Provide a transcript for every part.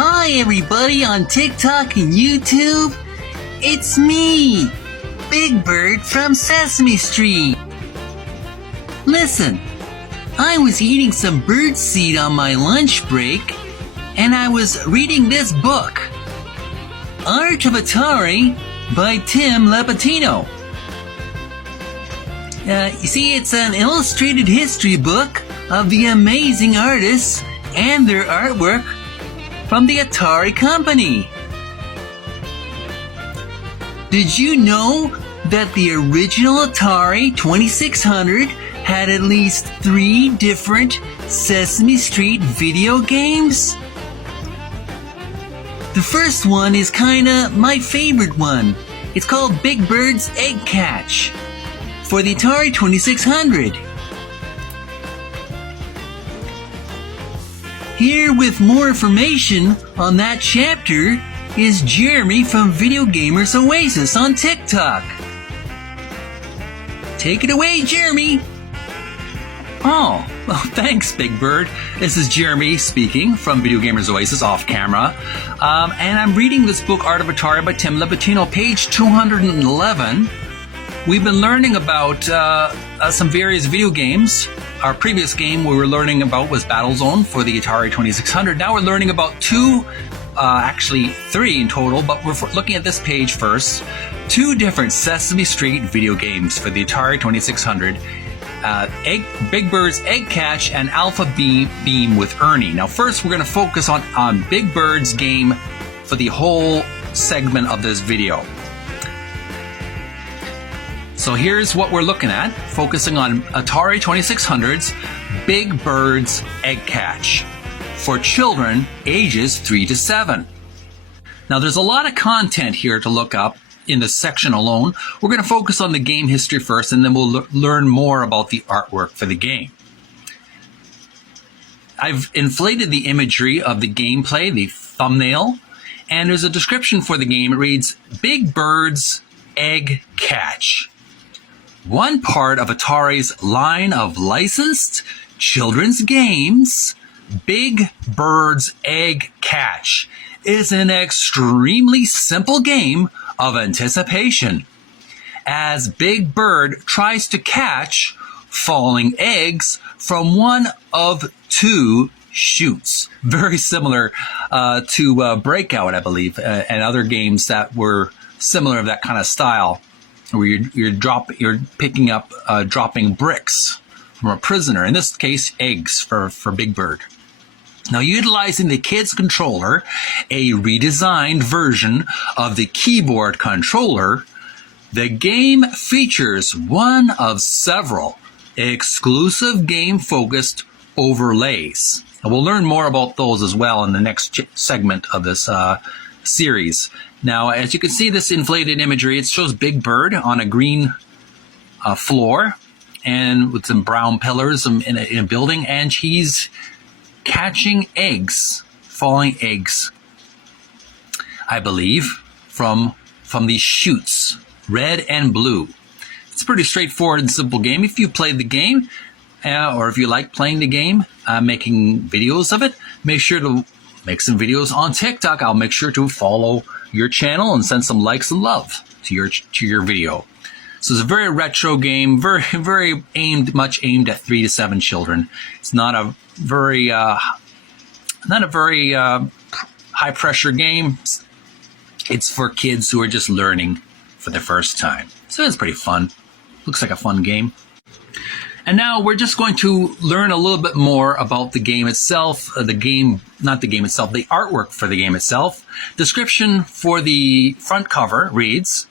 Hi everybody on TikTok and YouTube. It's me, Big Bird from Sesame Street. Listen, I was eating some birdseed on my lunch break and I was reading this book, Art of Atari by Tim Lapetino. You see, it's an illustrated history book of the amazing artists and their artwork from the Atari company. Did you know that the original Atari 2600 had at least 3 different Sesame Street video games? The first one is kinda my favorite one. It's called Big Bird's Egg Catch for the Atari 2600. Here with more information on that chapter is Jeremy from Video Gamers Oasis on TikTok. Take it away, Jeremy. Oh, well, thanks, Big Bird. This is Jeremy speaking from Video Gamers Oasis off camera. And I'm reading this book, Art of Atari by Tim Lapetino, page 211. We've been learning about some various video games. Our previous game we were learning about was Battlezone for the Atari 2600. Now we're learning about 2, actually 3 in total, but we're looking at this page first. 2 different Sesame Street video games for the Atari 2600. Big Bird's Egg Catch and Alpha Beam with Ernie. Now first we're going to focus on Big Bird's game for the whole segment of this video. So here's what we're looking at, focusing on Atari 2600's Big Bird's Egg Catch for children ages 3 to 7. Now there's a lot of content here to look up in this section alone. We're going to focus on the game history first, and then we'll learn more about the artwork for the game. I've inflated the imagery of the gameplay, the thumbnail, and there's a description for the game. It reads, Big Bird's Egg Catch. One part of Atari's line of licensed children's games, Big Bird's Egg Catch is an extremely simple game of anticipation, as Big Bird tries to catch falling eggs from one of 2 shoots. Very similar to Breakout, I believe, and other games that were similar of that kind of style, where you're picking up dropping bricks from a prisoner. In this case, eggs for Big Bird. Now, utilizing the kid's controller, a redesigned version of the keyboard controller, the game features one of several exclusive game-focused overlays. And we'll learn more about those as well in the next segment of this series. Now, as you can see, this inflated imagery, it shows Big Bird on a green floor and with some brown pillars in a building, and he's catching eggs, falling eggs, I believe, from these chutes, red and blue. It's a pretty straightforward and simple game. If you played the game, or if you like playing the game, making videos of it, make sure to make some videos on TikTok. I'll make sure to follow your channel and send some likes and love to your video. So it's a very retro game, very much aimed at 3 to 7 children. It's not a very high pressure game. It's for kids who are just learning for the first time. So it's pretty fun. Looks like a fun game. And now we're just going to learn a little bit more about the game itself. The artwork for the game itself. Description for the front cover reads,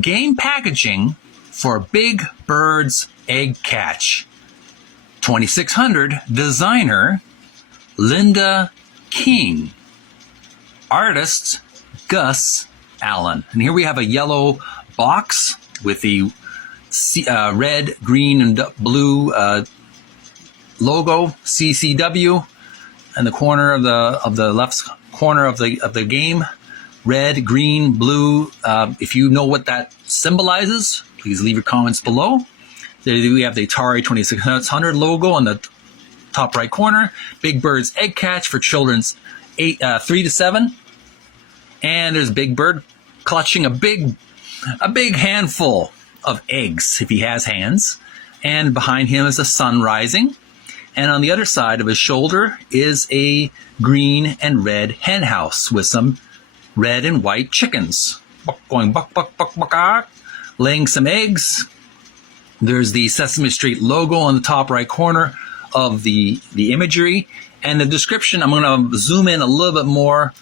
Game packaging for Big Bird's Egg Catch. 2600 designer Linda King. Artist Gus Allen. And here we have a yellow box with the red, green, and blue logo, CCW, in the corner of the left corner of the game. Red, green, blue. If you know what that symbolizes, please leave your comments below. There we have the Atari 2600 logo on the top right corner. Big Bird's Egg Catch for children's 3 to 7. And there's Big Bird clutching a big handful of eggs, if he has hands. And behind him is the sun rising. And on the other side of his shoulder is a green and red hen house with some red and white chickens going buck, buck, buck, buck, buck, laying some eggs. There's the Sesame Street logo on the top right corner of the imagery. And the description, I'm going to zoom in a little bit more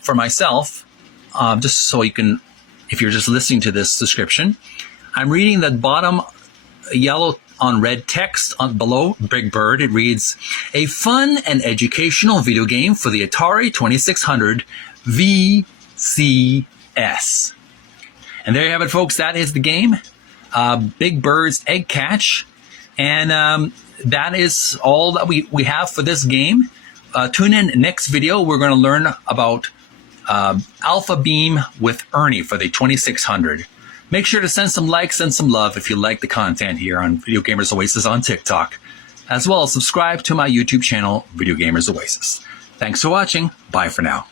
for myself, just so you can, if you're just listening to this description. I'm reading the bottom yellow on red text below Big Bird. It reads, a fun and educational video game for the Atari 2600 VCS. And there you have it, folks. That is the game, Big Bird's Egg Catch. And that is all that we have for this game. Tune in next video. We're going to learn about Alpha Beam with Ernie for the 2600. Make sure to send some likes and some love if you like the content here on Video Gamers Oasis on TikTok, as well as subscribe to my YouTube channel, Video Gamers Oasis. Thanks for watching. Bye for now.